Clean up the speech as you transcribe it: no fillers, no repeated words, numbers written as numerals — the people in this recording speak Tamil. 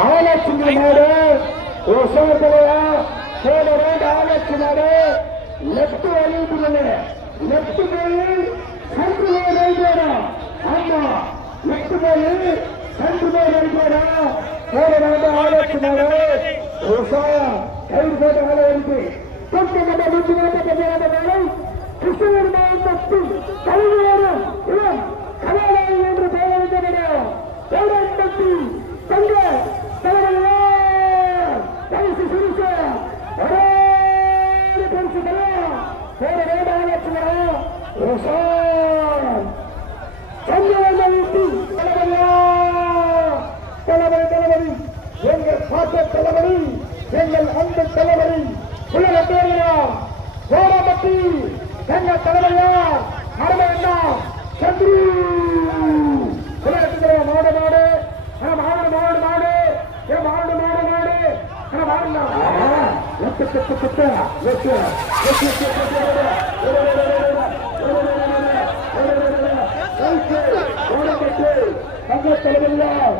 ஆலட்சி மாடு உசோதலையா சேலரோடு ஆலட்சி மாடு லெப்ட் வழிபடுங்க லெப்ட் போய் சென்று போய் ரைடா ஆமா லெப்ட் போய் சென்று போய் ரைடா சேலரோடு ஆலட்சி மாடு உசா கயிறு போட்டு ஆள இருக்கு கிருஷ்ணகிரி மாவட்டத்தில் தலைவரும் கலாலயம் என்று பெயரளிக்கப்படும் தேவராம்பட்டி தங்க தலைவர் பரிசு சிறுசு ஒரே பரிசு தலைவரி எங்கள் பாட்ட தலைவரி எங்கள் அந்த தலைவரி உலக பேரினார் கோரம்பட்டி தங்க தலைவரியார் மரபண்ணா சந்திரி மாடு மாடு மாடு மாடு மாடு மாடு மாடு மாடு தங்க தலைவரியார்